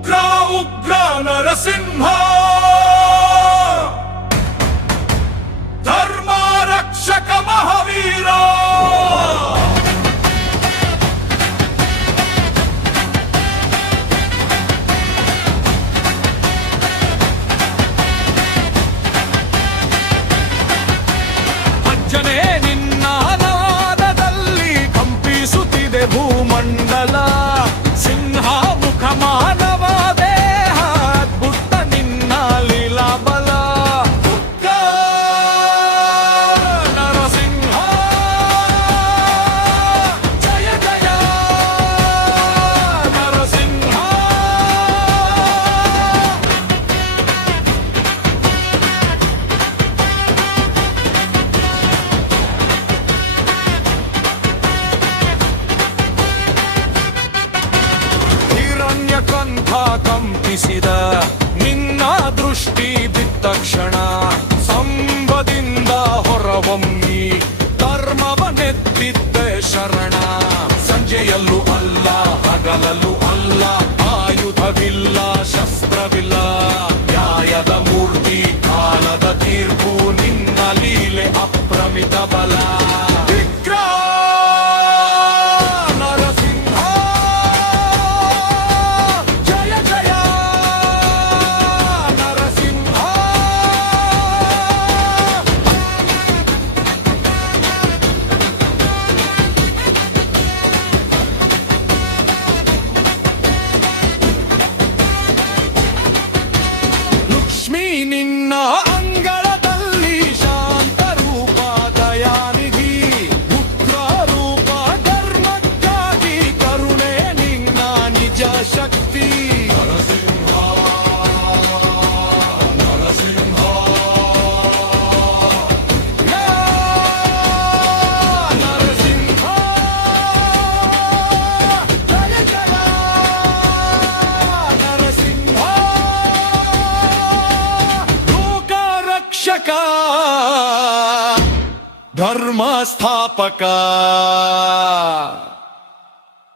ಉಗ್ರ ಉಗ್ರ ನರಸಿಂಹ ಧರ್ಮ ರಕ್ಷಕ ಮಹಾವೀರ ಅಜ್ಜನೇ ನಿನ್ನ ನಾದದಲ್ಲಿ ಕಂಪಿಸುತ್ತಿದೆ ಭೂಮಂಡಲ ಸಿಂಹ ಮುಖ ಮಾನವ ದೇಹ ಅದ್ಭುತ ನಿನ್ನ ಲೀಲಾ ಬಲ ಉಗ್ರ ನರಸಿಂಹ ಜಯ ಜಯ ನರಸಿಂಹ ಕಂಠ ಕಂಪಿಸಿದ ನಿನ್ನ ದೃಷ್ಟಿ ಬಿತ್ತಕ್ಷಣ ಸಂಬದಿಂದ ಹೊರವಮ್ಮಿ ಧರ್ಮವನೆತ್ತಿದ್ದೆ ಶರಣ ಸಂಜೆಯಲ್ಲೂ ಅಲ್ಲ ಹಗಲಲ್ಲೂ ಅಲ್ಲ ಆಯುಧವಿಲ್ಲ ಶಸ್ತ್ರವಿಲ್ಲ ನ್ಯಾಯದ ಮೂರ್ತಿ ಕಾಲದ ತೀರ್ಪು ನಿನ್ನ ಲೀಲೆ ಅಪ್ರಮಿತ ಬಲ ನಿನ್ನ ಅಂಗಳದಲ್ಲಿ ಶಾಂತ ರೂಪ ದಯಾನಿಧಿ ಉಗ್ರ ರೂಪ ಧರ್ಮಕ್ಕಾಗಿ ಕರುಣೆ ನಿನ್ನ ನಿಜ ಶಕ್ತಿ ನರಸಿಂಹ ನರಸಿಂಹ ನರಸಿಂಹ ಜಯ ಜಯ ನರಸಿಂಹ ರಕ್ಷಕ ಧರ್ಮ ಸ್ಥಾಪಕ